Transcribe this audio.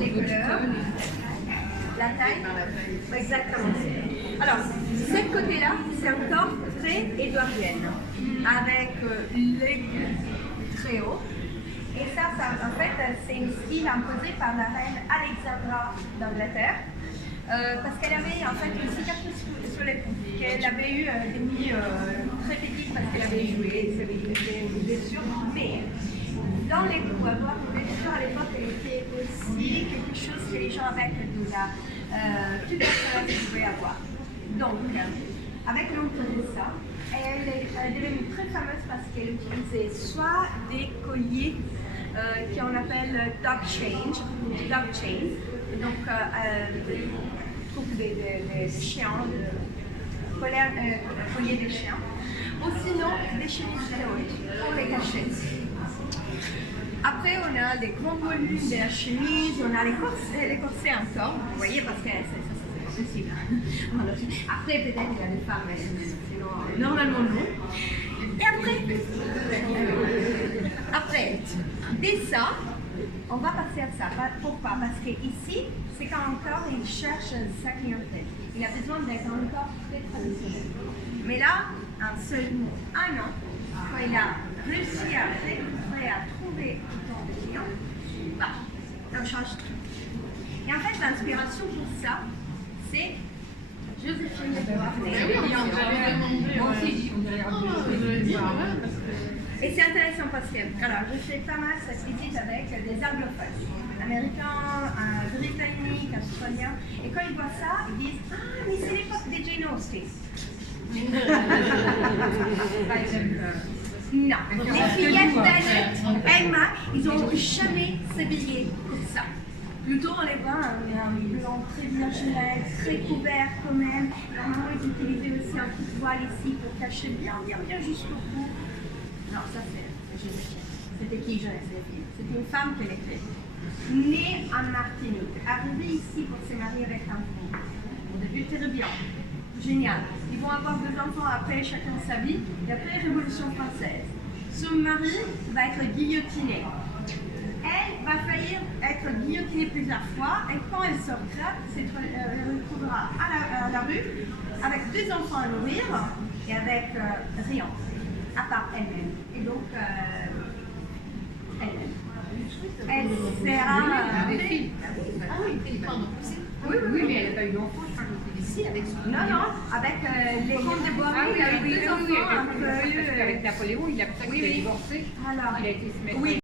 les couleurs, la taille. Exactement. Alors, ce côté-là, c'est encore très édouardienne, avec les très hauts. Et ça, en fait, c'est un style imposé par la reine Alexandra d'Angleterre, parce qu'elle avait en fait une cicatrice sur l'épaule, qu'elle avait eu des nuits très petites parce qu'elle avait joué, c'était une blessure, mais dans les coups, avoir une blessure à l'époque, elle était aussi quelque chose que les gens avec de la tuberculose pouvaient avoir. Donc, avec l'oncle de ça, elle est devenue très fameuse parce qu'elle utilisait soit des colliers qu'on appelle dog chain, donc des chiens, colliers des chiens, ou sinon des chemises hautes pour les cacher. Après, on a les grands volumes de la chemise, on a les corsets encore, vous voyez, parce que c'est possible. Après, peut-être il y a des femmes, mais sinon, normalement non. Et après, dès ça, on va passer à ça. Pourquoi? Parce qu'ici, c'est quand encore il cherche sa clientèle. Il a besoin d'être encore très traditionnel. Mais là, en seulement un an, quand il a réussi à récupérer, à trouver autant de clients, bah, on change tout. Et en fait, l'inspiration pour ça, c'est Joséphine Beauharnais. Et c'est intéressant parce que, alors, je fais pas mal cette visite avec des anglophones, américains, britanniques, australiens, et quand ils voient ça, ils disent « Ah, mais c'est l'époque des Jane Austen ». Non, les fillettes d'Annette, Emma, ils n'ont jamais s'habillé comme ça. Plutôt, on les voit un blanc très bien gelé, très couvert quand même. Normalement, ils utilisaient aussi un petit voile ici pour cacher bien jusqu'au cou. Non, ça c'est Joséphine. C'était qui Joséphine? C'était une femme qui l'était. Née en Martinique, arrivée ici pour se marier avec un fou. Au début, très bien. Génial. Ils vont avoir 2 enfants après, chacun sa vie. Et après, Révolution française. Son mari va être guillotiné. Elle va faillir être guillotinée plusieurs fois et quand elle sortira, elle se retrouvera à la rue avec 2 enfants à nourrir et avec rien, à part elle-même. Et donc, elle sera... des filles. Ah oui, oui, mais elle n'a pas eu d'enfant, je crois que c'est ici avec son... Non, avec les comtes de Beauharnais, il a eu 2 enfants. Avec Napoléon, il a divorcé. Alors, il a été se mettre... Oui.